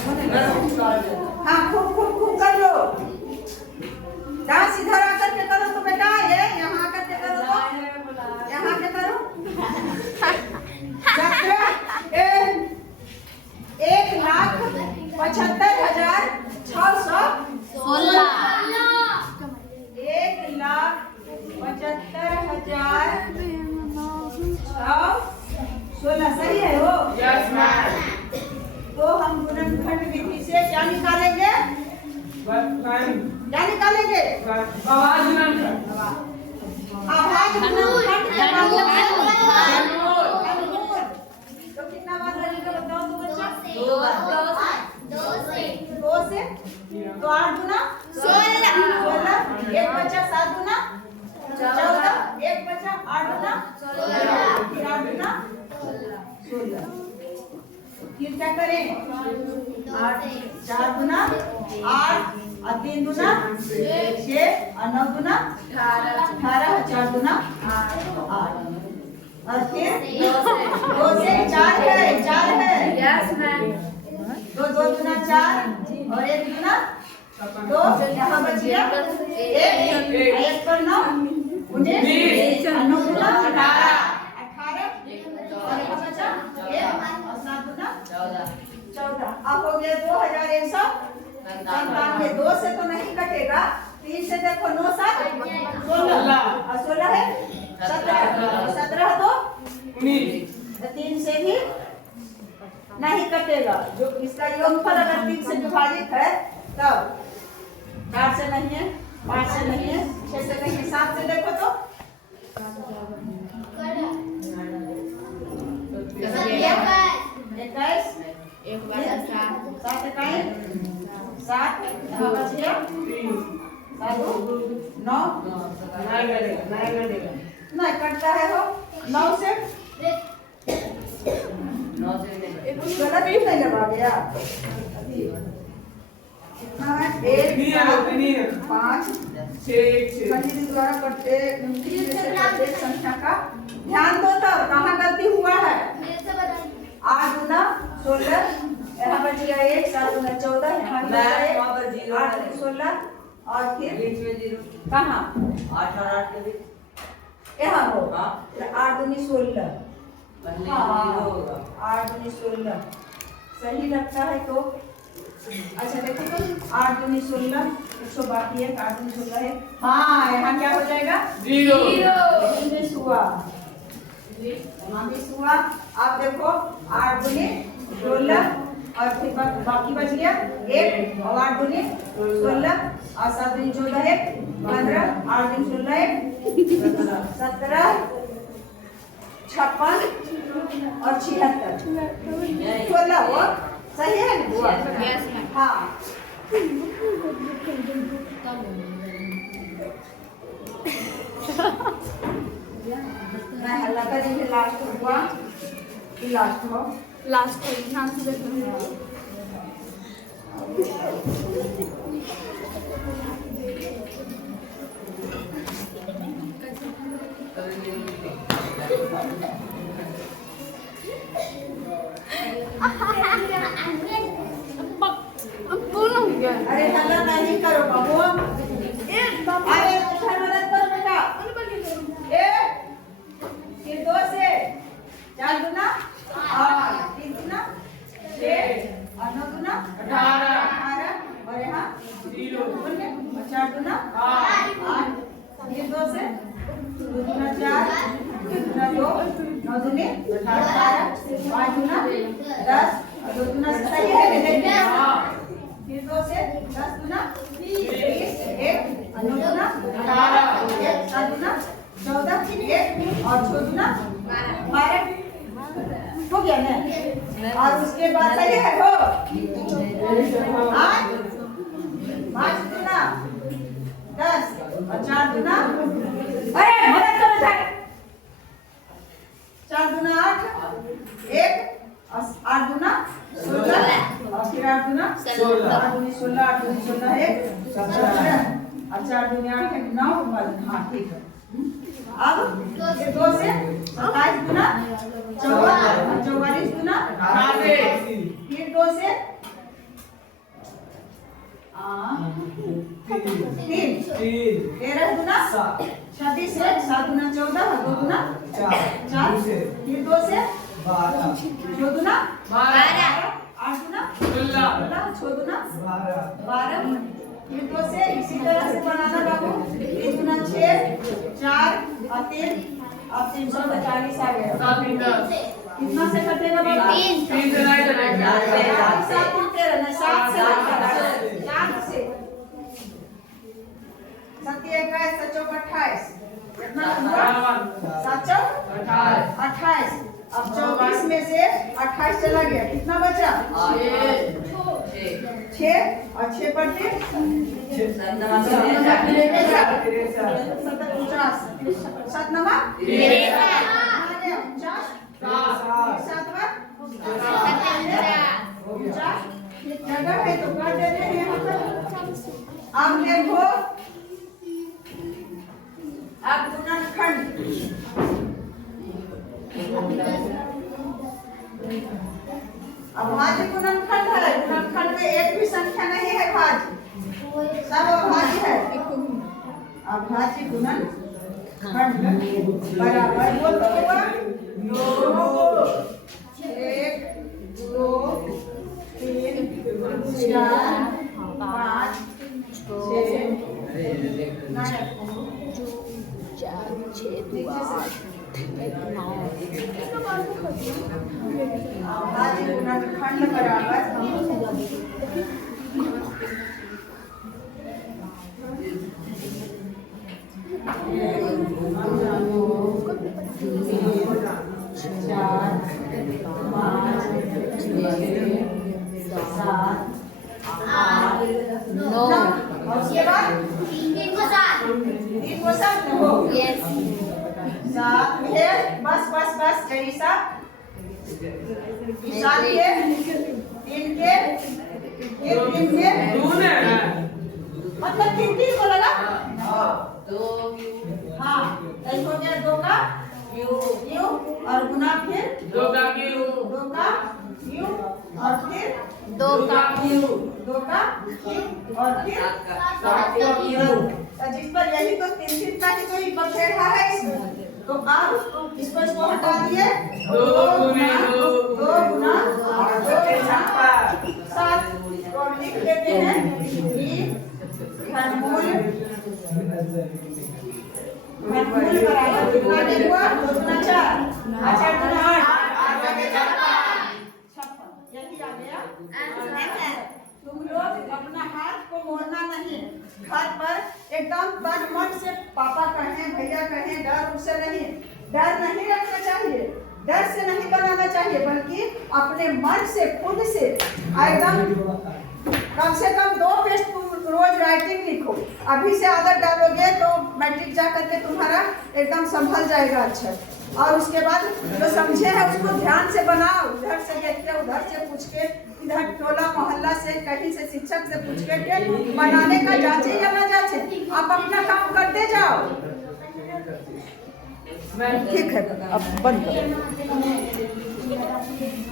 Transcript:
हाँ खूब खूब खूब कर लो। डांस इधर आकर के करो तो बेटा, ये यहाँ आकर के करो तो यहाँ के करो। 1,75,616 1,75,616 सही है वो। Yes ma'am. तो हम गुणनखंड विधि से क्या निकालेंगे? क्या निकालेंगे? आवाज गुणनखंड। आवाज गुणनखंड के माध्यम से तो कितना बार लगेगा बताओ तो बच्चा? 2 से तो 8 गुना 16, 1 बचा 7 गुना 14, 1 बचा 8 गुना 16, फिर 8 गुना 16। फिर क्या करें? 8 4 गुना 8 और 3 गुना 6 और 9 गुना 18, 4 गुना 8 और फिर 2 से 4 है 4 है। Yes ma'am. 2 गुना 4 और 1 गुना 2, यहाँ बच गया 1 पर 9 19 और 9 गुना 18 और यहाँ बचा 1 और 7 गुना 14। अब हो गया 2197। 2 से तो नहीं कटेगा, 3 से देखो 9 7 16 और 16 है 17, 17 तो 19। 3 से भी नहीं कटेगा। जो इसका योगफल अगर 3 से विभाजित है तब 4 से नहीं है, 5 से नहीं है, 6 से नहीं है, 7 से देखो तो 21 7 इकाई 7 बच गया 7 9 नहीं कटता है वो 9 से गलत भी नहीं लगा गया। कितना है? 1 5 गणित द्वारा प्रत्येक संख्या का ध्यान दो। तब कहाँ गलती हुआ है? 8 गुना 16 यहाँ बच गया 1, 7 गुना 14 यहाँ बच गया 1, 8 गुना 16 और फिर कहाँ 8 और 8 के बीच यहाँ हो 8 गुनी 16। 8 8 गुनी 16 सही लगता है तो अच्छा देखो तो 8 गुनी 16 100 बाकी है 8 गुनी 16 है। हाँ यहाँ क्या हो जाएगा 0 मिस हुआ, यहाँ मिस हुआ। आप देखो 8 गुनी 16 और फिर बाकी बच गया 1 और 8 गुनी 16 और 7 गुनी 14 है 15, 8 गुनी 16 है 17, 56 और 76 16 वो सही है ना? Yes ma'am. हाँ मैं हल्ला करेंगे लास्ट हुआ कि लास्ट हो लास्ट को ध्यान से देखो। अरे हल्ला नहीं करो बाबू। अरे उधर मदद करो बेटा। फिर 2 से 4 गुना 8, 3 गुना 6 और 9 गुना 18 और यहाँ 0 और 4 गुना 8। फिर 2 से 2 गुना 4 3 गुना 2 9 दूनी 18 5 गुना 10 और 2 गुना सही है। फिर 2 से 10 गुना 20 1 और 9 गुना 18 1 7 गुना 14 1 और 6 गुना 12 हो गया ना। और उसके बाद सही है हो 8 5 गुना 10 और 4 गुना अरे मदद करो 4 गुना 8 1 और 8 गुना 16 और फिर 8 गुना 16 8 गुनी 16 8 गुनी 16 है 17 और 4 गुनी 8 है 9। हाँ ठीक है। अब ये 2 से 27 गुना 44 गुना 88 फिर 2 से तीन 13 गुना 26 है, 7 गुना 14, 2 गुना 4, फिर 2 से 2 गुना 12 8 गुना 16 6 गुना 12, फिर 2 से इसी तरह से बनाना बाबू। 3 गुना 6 4 और 3, अब 340 आ गया। 7 3 10 कितना से कटेगा बाबू? 3 से नहीं कटेगा 7 3 13 नहीं, 7 से नहीं, 4 से 7 21 7 चौक 28, कितना हुआ? 7 चौक 28। अब 24 में से 28 चला गया, कितना बचा? 6 और 6 पर 7 नमा 50 जगह है तो कर दे रहे हैं यहाँ पर। अब देखो, अब गुणनखंड, अब भाज्य गुणनखंड है। गुणनखंड में एक भी संख्या नहीं है भाज्य, सब अभाज्य है। अभाज्य गुणनखंड बराबर बोल दो होगा 1 2 3 4 5 6 भाज्य गुणनखंड बराबर उसके बाद 3 को 7 हो 7 है, बस यही 7 के 3 के 3 के दून है मतलब 3 को लगा। हाँ एक हो गया 2 का यू और गुना फिर 2 का क्यू 2 का यू और फिर 2 का क्यू 2 का क्यू और फिर 7 का क्यू। तो जिस पर यही तो 3 का ही कोई बखेड़ा है इसमें, तो अब इसको हटा दिए 2 गुना 7 को लिख लेते हैं। घनमूल बराबर कितना नहीं हुआ? 2 गुना 4 4 गुना 8 यही आ गया। तुम लोग अपना हाथ को मोड़ना नहीं, घर पर एकदम तन मन से पापा कहें भैया कहें डर उससे नहीं, डर नहीं रखना चाहिए, डर से नहीं बनाना चाहिए, बल्कि अपने मन से खुद से एकदम कम से कम 2 पेज तुम रोज राइटिंग लिखो। अभी से आदत डालोगे तो मैट्रिक जा करके तुम्हारा एकदम संभल जाएगा अच्छा। और उसके बाद जो समझे है उसको ध्यान से बनाओ, इधर से देख के उधर से पूछ के, इधर टोला मोहल्ला से कहीं से शिक्षक से पूछ के बनाने का जांचे या ना जांचे, आप अपना काम करते जाओ। ठीक है, अब बंद करो।